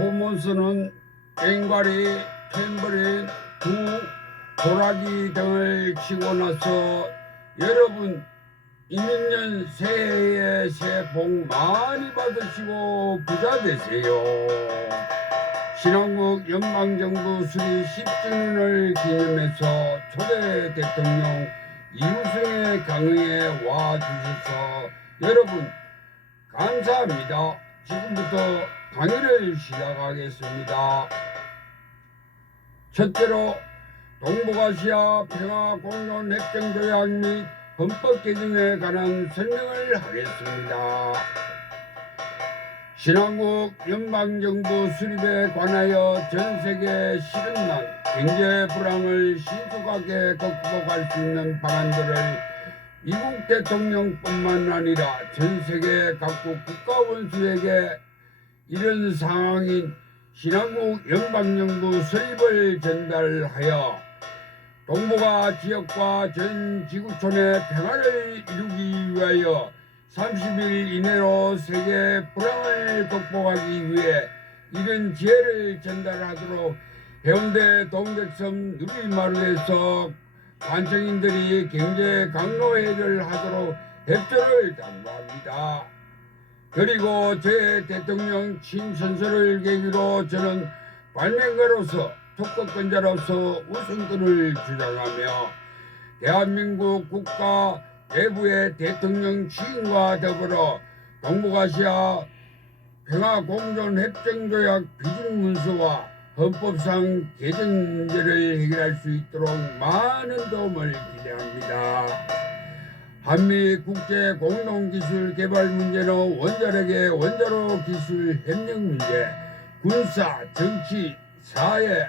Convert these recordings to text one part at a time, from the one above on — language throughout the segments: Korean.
포몬스는 앵과리, 탬버린, 두, 도라지 등을 치고 나서 여러분 이민년 새해에 새해 복 많이 받으시고 부자 되세요. 신한국 연방정부 수립 10주년을 기념해서 초대 대통령 이우승의 강의에 와 주셔서 여러분 감사합니다. 지금부터 강의를 시작하겠습니다. 첫째로 동북아시아 평화공존 협정조약 및 헌법 개정에 관한 설명을 하겠습니다. 신한국 연방정부 수립에 관하여 전 세계 실현난 경제 불황을 신속하게 극복할 수 있는 방안들을 미국 대통령뿐만 아니라 전 세계 각국 국가 원수에게 이런 상황인 신한국 연방정부 설립을 전달하여 동북아 지역과 전 지구촌의 평화를 이루기 위하여 30일 이내로 세계 불황을 극복하기 위해 이런 지혜를 전달하도록 해운대 동백섬 누리마루에서 관청인들이 경제 강로회를 하도록 협조를 당부합니다. 그리고 제 대통령 취임 선서를 계기로 저는 발명가로서 특허권자로서 우선권을 주장하며 대한민국 국가 내부의 대통령 취임과 더불어 동북아시아 평화공존협정조약 비준문서와 헌법상 개정 문제를 해결할 수 있도록 많은 도움을 기대합니다. 한미 국제 공동기술 개발 문제는 원자력의 원자로 기술 협력 문제, 군사, 정치, 사회,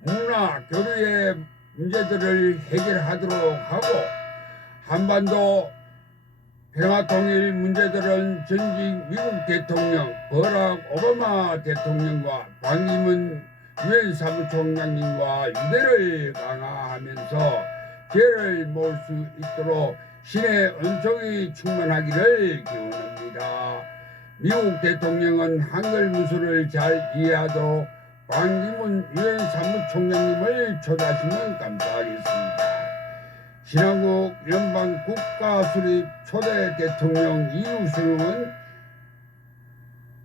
문화, 교류의 문제들을 해결하도록 하고 한반도 평화통일 문제들은 전직 미국 대통령 버락 오바마 대통령과 반기문 유엔 사무총장님과 유대를 강화하면서 기회를 모을 수 있도록 신의 은총이 충만하기를 기원합니다. 미국 대통령은 한글 문서를 잘 이해하도록 반기문 유엔 사무총장님을 초대하시면 감사하겠습니다. 신한국 연방 국가 수립 초대 대통령 이우승은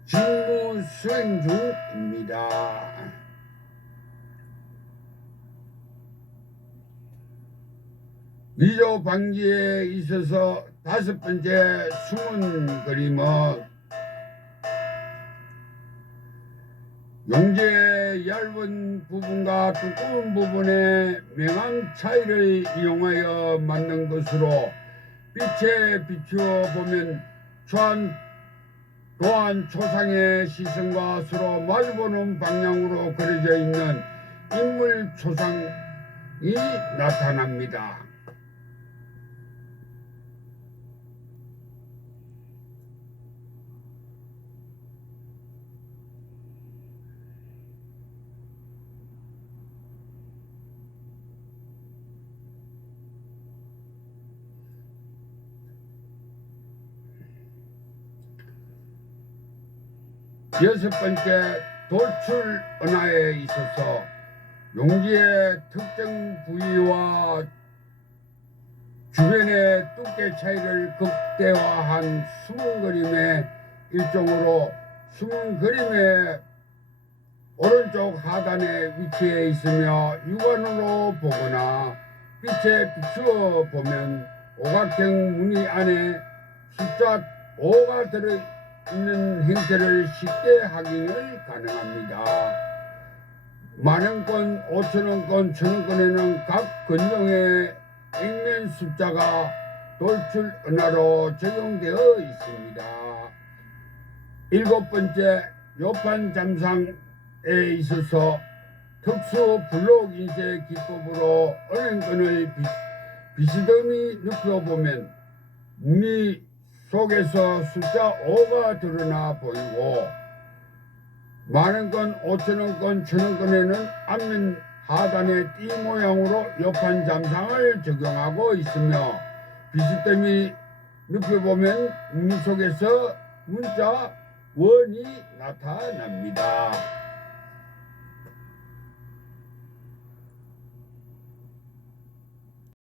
직무 수행 중입니다. 위조 방지에 있어서 다섯 번째 숨은 그림은 용지의 얇은 부분과 두꺼운 부분의 명암 차이를 이용하여 만든 것으로 빛에 비추어 보면 초안 또한 초상의 시선과 서로 마주보는 방향으로 그려져 있는 인물 초상이 나타납니다. 여섯 번째 돌출 은하에 있어서 용지의 특정 부위와 주변의 두께 차이를 극대화한 숨은 그림의 일종으로 숨은 그림의 오른쪽 하단에 위치해 있으며 육안으로 보거나 빛에 비추어 보면 오각형 무늬 안에 숫자 5가 들어 있는 형태를 쉽게 확인을 가능합니다. 만원권, 오천원권, 천원권에는 각 건종의 액면 숫자가 돌출 은하로 적용되어 있습니다. 일곱 번째, 요판 잠상에 있어서 특수 블록 인쇄 기법으로 은행권을 비, 비스듬히 눕혀보면 무늬 속에서 숫자 5가 드러나 보이고 많은 건 5천원 건, 천원 건에는 앞면 하단의 띠 모양으로 옆판 잠상을 적용하고 있으며 비스듬히 눕혀보면 무늬 속에서 문자 원이 나타납니다.